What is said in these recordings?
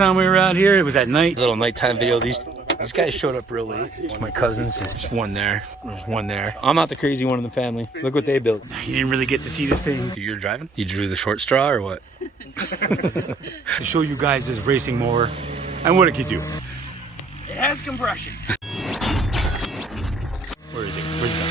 time we were out here, it was at night. A little nighttime video. These guys showed up real late. My cousins. There's one there. There's one there. I'm not the crazy one in the family. Look what they built. You didn't really get to see this thing. You're driving? You drew the short straw or what? To show you guys this racing mower and what it can do. It has compression. Where is it? Where's it?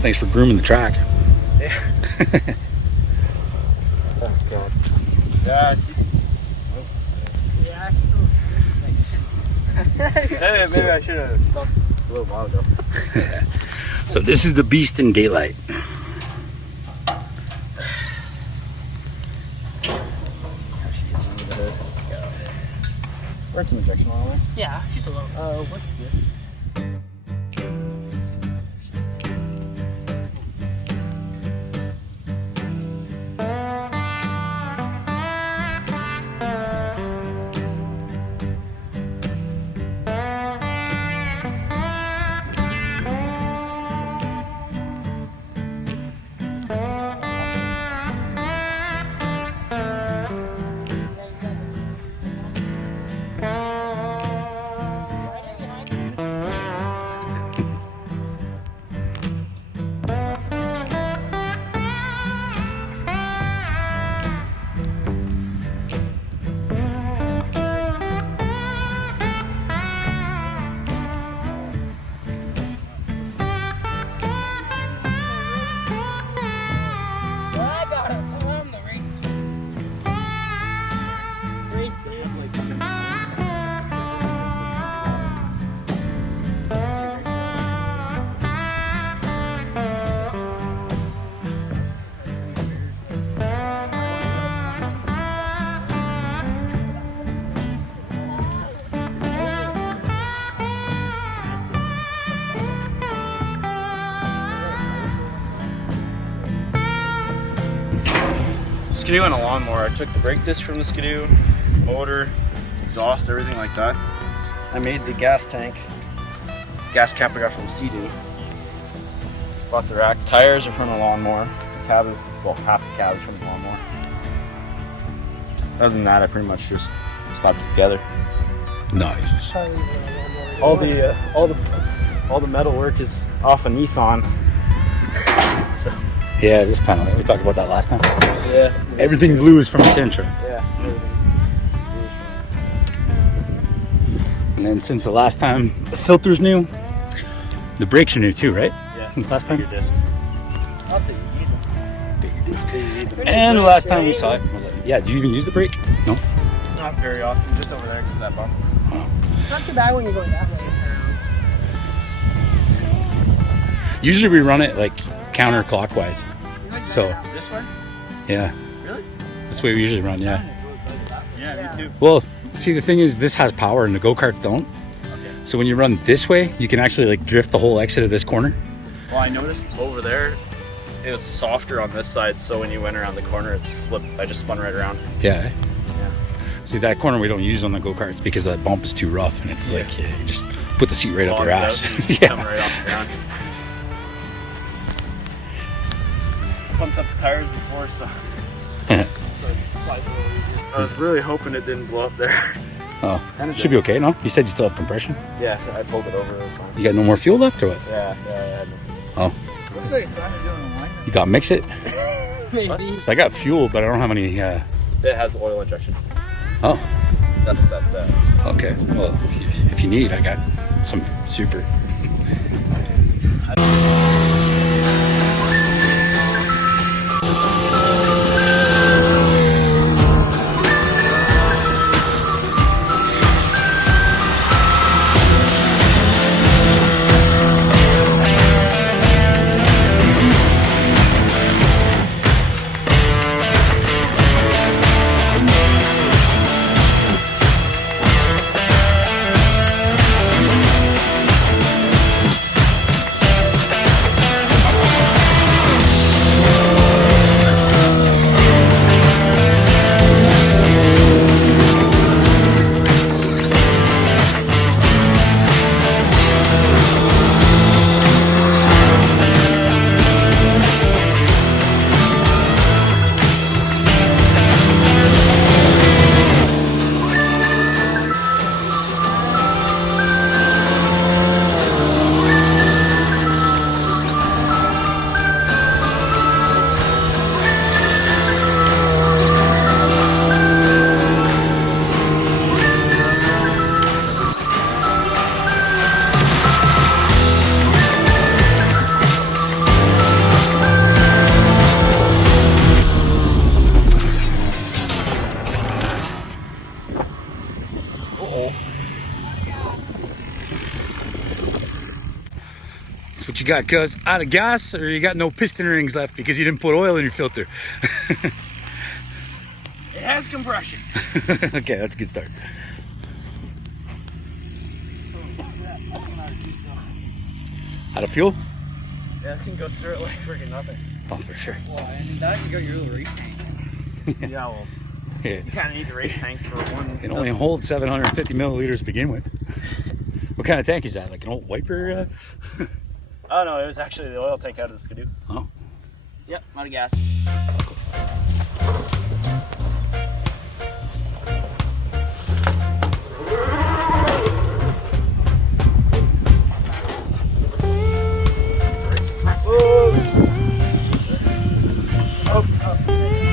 Thanks for grooming the track. Yeah. Oh god. Yeah, she's... Oh. Yeah, she's a little... Hey, maybe I should have stopped a little while ago. So this is the beast in daylight. Where's some injection oil there? Yeah, just a little. What's this? Skidoo and a lawnmower. I took the brake disc from the Skidoo, motor, exhaust, everything like that. I made the gas tank, gas cap I got from Sea-Doo. Bought the rack. Tires are from the lawnmower. The cab is, well, half the cab is from the lawnmower. Other than that, I pretty much just slapped it together. Nice. All the metal work is off a Nissan. So, Yeah, this panel. We talked about that last time. yeah. Everything blue is from Centra. Yeah. And then since the last time, the filter's new. The brakes are new too, right? Yeah. Since last time. Bigger disc. Not that you need them. Bigger disc. You need them. And the last time we saw it was yeah. Do you even use the brake? No. Not very often. Just over there because of that bump. It's not too bad when you're going that way. Usually we run it like counterclockwise. So This way? yeah, Really? that's the way we usually run. Yeah. Yeah, me too. Well, see, the thing is, this has power and the go-karts don't. Okay. So when you run this way, you can actually like drift the whole exit of this corner. Well, I noticed over there, it was softer on this side, so when you went around the corner, it slipped. I just spun right around. Yeah. Yeah. See, that corner we don't use on the go-karts because that bump is too rough, and it's like, yeah, you just put the seat right up your ass. Yeah. Come right off the ground. Pumped up the tires before, so it slides a little easier. I was really hoping it didn't blow up there. Oh, should be okay, no? You said you still have compression? Yeah, I pulled it over this time. You got no more fuel left or what? Yeah, I had no. Oh, Looks like it's time to do an alignment. you got to mix it? Maybe. So I got fuel, but I don't have any, It has oil injection. oh, That's what that. okay. Well, if you need, I got some super. What you got, cuz? Out of gas, or you got no piston rings left because you didn't put oil in your filter? It has compression. Okay, that's a good start. Out of fuel? Yeah, this thing goes through it like freaking nothing. Oh, for sure. Well, and that you got your little race tank. Yeah, well, Yeah. you kind of need the race tank for one. It only holds 750 milliliters to begin with. What kind of tank is that? Like an old wiper? Oh no, it was actually the oil tank out of the Skidoo. Oh. Yep, out of gas. Oh.